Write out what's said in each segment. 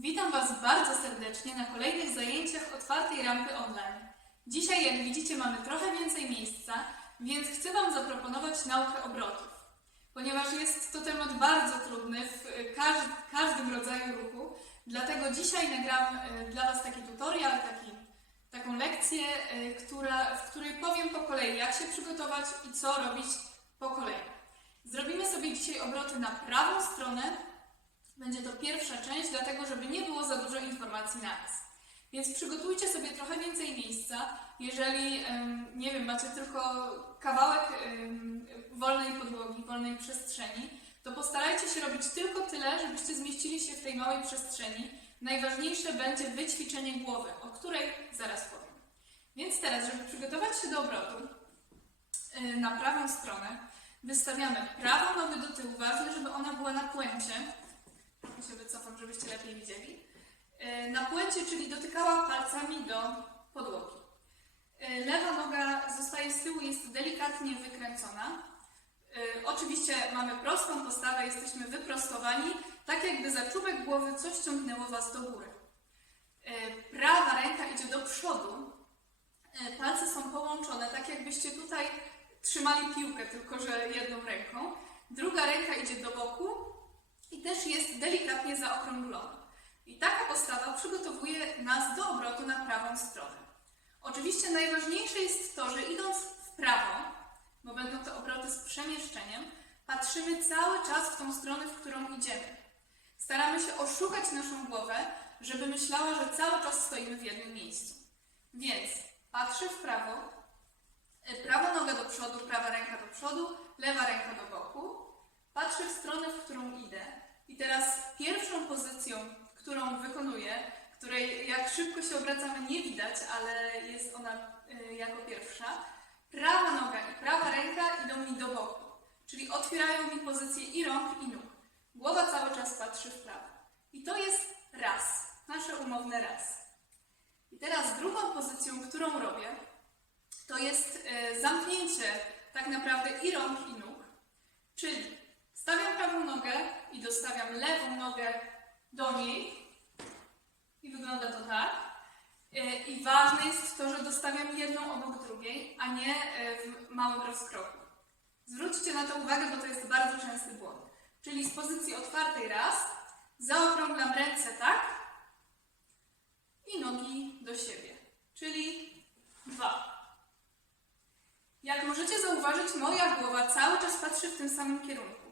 Witam Was bardzo serdecznie na kolejnych zajęciach otwartej rampy online. Dzisiaj, jak widzicie, mamy trochę więcej miejsca, więc chcę Wam zaproponować naukę obrotów. Ponieważ jest to temat bardzo trudny w każd- każdym rodzaju ruchu, dlatego dzisiaj nagram y, dla Was taki tutorial, taki, taką lekcję, y, która, w której powiem po kolei, jak się przygotować i co robić po kolei. Zrobimy sobie dzisiaj obroty na prawą stronę, będzie to pierwsza część, dlatego żeby nie było za dużo informacji na raz. Więc przygotujcie sobie trochę więcej miejsca. Jeżeli, nie wiem, macie tylko kawałek wolnej podłogi, wolnej przestrzeni, to postarajcie się robić tylko tyle, żebyście zmieścili się w tej małej przestrzeni. Najważniejsze będzie wyćwiczenie głowy, o której zaraz powiem. Więc teraz, żeby przygotować się do obrotu y, na prawą stronę, wystawiamy prawą nogę do tyłu. Ważne, żeby ona była na płęcie. Ja się wycofam, żebyście lepiej widzieli. E, Na płęcie, czyli dotykała palcami do podłogi. E, Lewa noga zostaje z tyłu, jest delikatnie wykręcona. E, Oczywiście mamy prostą postawę, jesteśmy wyprostowani, tak jakby za czubek głowy coś ciągnęło Was do góry. Prawa ręka idzie do przodu, palce są połączone, tak jakbyście tutaj trzymali piłkę, tylko że jedną ręką. Druga ręka idzie do boku, i też jest delikatnie zaokrąglona. I taka postawa przygotowuje nas do obrotu na prawą stronę. Oczywiście najważniejsze jest to, że idąc w prawo, bo będą to obroty z przemieszczeniem, patrzymy cały czas w tą stronę, w którą idziemy. Staramy się oszukać naszą głowę, żeby myślała, że cały czas stoimy w jednym miejscu. Więc patrzę w prawo, e, prawa noga do przodu, prawa ręka do przodu, lewa ręka do boku, Patrzę w stronę, w którą idę. I teraz pierwszą pozycją, którą wykonuję, której jak szybko się obracamy nie widać, ale jest ona y, jako pierwsza, prawa noga i prawa ręka idą mi do boku. Czyli otwierają mi pozycję i rąk, i nóg. Głowa cały czas patrzy w prawo. I to jest raz, nasze umowne raz. I teraz drugą pozycją, którą robię, to jest y, zamknięcie tak naprawdę i rąk, i nóg. Czyli stawiam prawą nogę i dostawiam lewą nogę do niej. I wygląda to tak. E, I ważne jest to, że dostawiam jedną obok drugiej, a nie e, w małym rozkroku. Zwróćcie na to uwagę, bo to jest bardzo częsty błąd. Czyli z pozycji otwartej raz, zaokrąglam ręce tak i nogi do siebie. Czyli dwa. Jak możecie zauważyć, moja głowa cały czas patrzy w tym samym kierunku.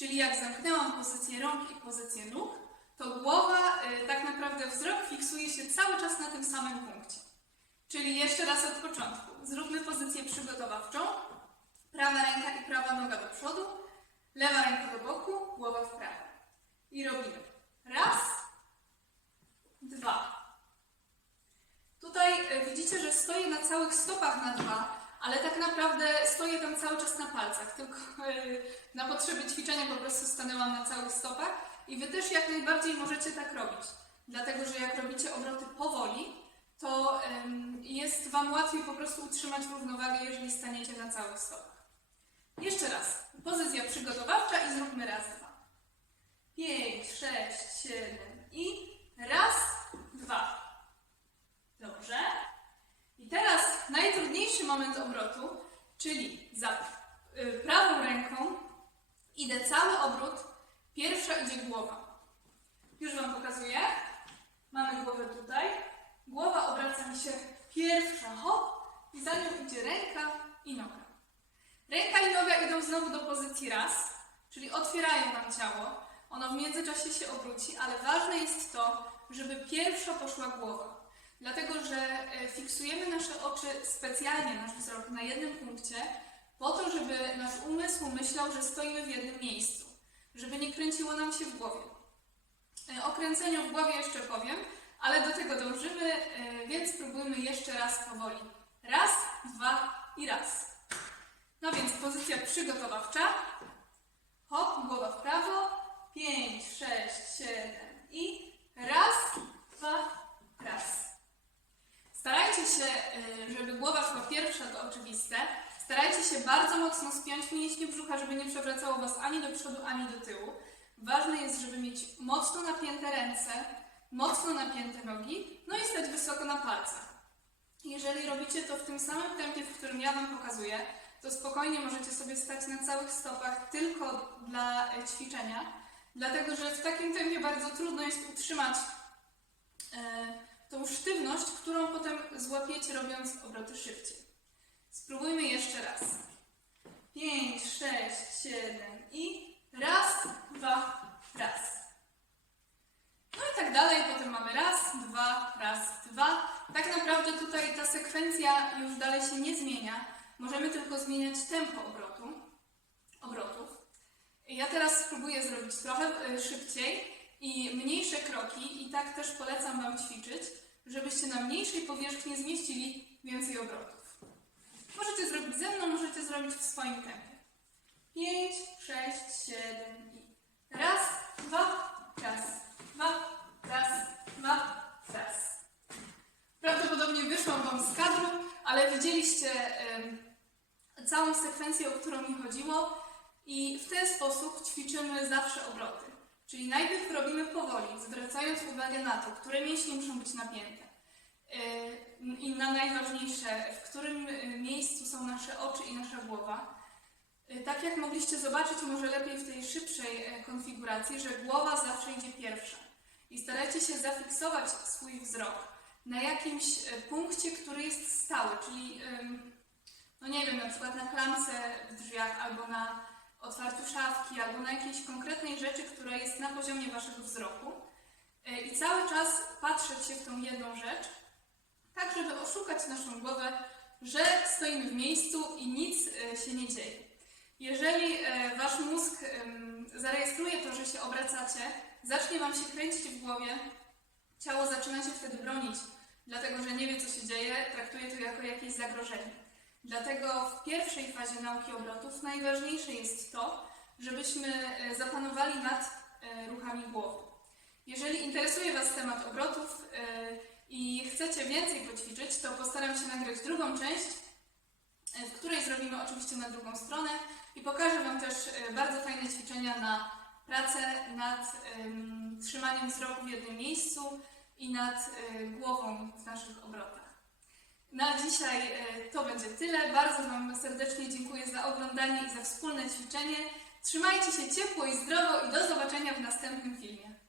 Czyli jak zamknęłam pozycję rąk i pozycję nóg, to głowa, y, tak naprawdę wzrok fiksuje się cały czas na tym samym punkcie. Czyli jeszcze raz od początku. Zróbmy pozycję przygotowawczą. Prawa ręka i prawa noga do przodu, lewa ręka do boku, głowa w prawo. I robimy. Raz, dwa. Tutaj y, widzicie, że stoję na całych stopach na dwa, ale tak naprawdę stoję tam cały czas na palcach, tylko y, na potrzeby ćwiczenia po prostu stanęłam na całych stopach i Wy też jak najbardziej możecie tak robić, dlatego że jak robicie obroty powoli, to jest Wam łatwiej po prostu utrzymać równowagę, jeżeli staniecie na całych stopach. Jeszcze raz, pozycja przygotowawcza i zróbmy raz, dwa. Pięć, sześć, siedem i raz, dwa. Dobrze. I teraz najtrudniejszy moment obrotu, czyli za y, prawą ręką idę cały obrót, pierwsza idzie głowa. Już Wam pokazuję. Mamy głowę tutaj. Głowa obraca mi się pierwsza, hop, i za nią idzie ręka i noga. Ręka i noga idą znowu do pozycji raz, czyli otwierają nam ciało. Ono w międzyczasie się obróci, ale ważne jest to, żeby pierwsza poszła głowa. Dlatego, że e, fiksujemy nasze oczy specjalnie, nasz wzrok na jednym punkcie, po to, żeby nasz umysł myślał, że stoimy w jednym miejscu, żeby nie kręciło nam się w głowie. E, O kręceniu w głowie jeszcze powiem, ale do tego dążymy, e, więc spróbujmy jeszcze raz powoli. Raz, dwa i raz. No więc pozycja przygotowawcza. Hop, głowa w prawo. Pięć, sześć, siedem i raz, dwa, raz. Starajcie się, y, żeby głowa szła pierwsza, to oczywiste. Starajcie się bardzo mocno spiąć mięśnie brzucha, żeby nie przewracało Was ani do przodu, ani do tyłu. Ważne jest, żeby mieć mocno napięte ręce mocno napięte nogi, no i stać wysoko na palcach. Jeżeli robicie to w tym samym tempie, w którym ja Wam pokazuję, to spokojnie możecie sobie stać na całych stopach tylko dla e, ćwiczenia, dlatego że w takim tempie bardzo trudno jest utrzymać e, tą sztywność, którą potem złapiecie robiąc obroty szybciej. Spróbujmy jeszcze raz. 5, 6, 7 i raz, dwa, raz. No i tak dalej, potem mamy raz, dwa, raz, dwa. Tak naprawdę tutaj ta sekwencja już dalej się nie zmienia. Możemy tylko zmieniać tempo obrotu, obrotów. Ja teraz spróbuję zrobić trochę y, szybciej i mniejsze kroki i tak też polecam Wam ćwiczyć, żebyście na mniejszej powierzchni zmieścili więcej obrotów. Możecie zrobić ze mną, możecie zrobić w swoim tempie. 5, 6, 7 i raz, dwa, raz, dwa, raz, dwa, raz. Prawdopodobnie wyszłam Wam z kadru, ale widzieliście em, całą sekwencję, o którą mi chodziło i w ten sposób ćwiczymy zawsze obroty. Czyli najpierw robimy powoli, zwracając uwagę na to, które mięśnie muszą być napięte. Yy, I na najważniejsze, w którym y, miejscu są nasze oczy i nasza głowa. Y, Tak jak mogliście zobaczyć, może lepiej w tej szybszej e, konfiguracji, że głowa zawsze idzie pierwsza. I starajcie się zafiksować swój wzrok na jakimś e, punkcie, który jest stały, czyli no nie wiem, na przykład na klamce w drzwiach, albo na otwarciu szafki, albo na jakiejś konkretnej rzeczy, która jest na poziomie waszego wzroku. E, I cały czas patrzeć się w tą jedną rzecz, tak żeby oszukać naszą głowę, że stoimy w miejscu i nic e, się nie dzieje. Jeżeli e, wasz mózg zarejestruje to, że się obracacie, zacznie wam się kręcić w głowie, ciało zaczyna się wtedy bronić, dlatego że nie wie, co się dzieje, traktuje to jako jakieś zagrożenie. Dlatego w pierwszej fazie nauki obrotów najważniejsze jest to, żebyśmy e, zapanowali nad e, ruchami głowy. Jeżeli interesuje Was temat obrotów e, i chcecie więcej poćwiczyć, to postaram się nagrać drugą część, w której zrobimy oczywiście na drugą stronę i pokażę Wam też bardzo fajne ćwiczenia na pracę nad em, trzymaniem wzroku w jednym miejscu i nad głową w naszych obrotach. Na dzisiaj e, to będzie tyle. Bardzo Wam serdecznie dziękuję za oglądanie i za wspólne ćwiczenie. Trzymajcie się ciepło i zdrowo i do zobaczenia w następnym filmie.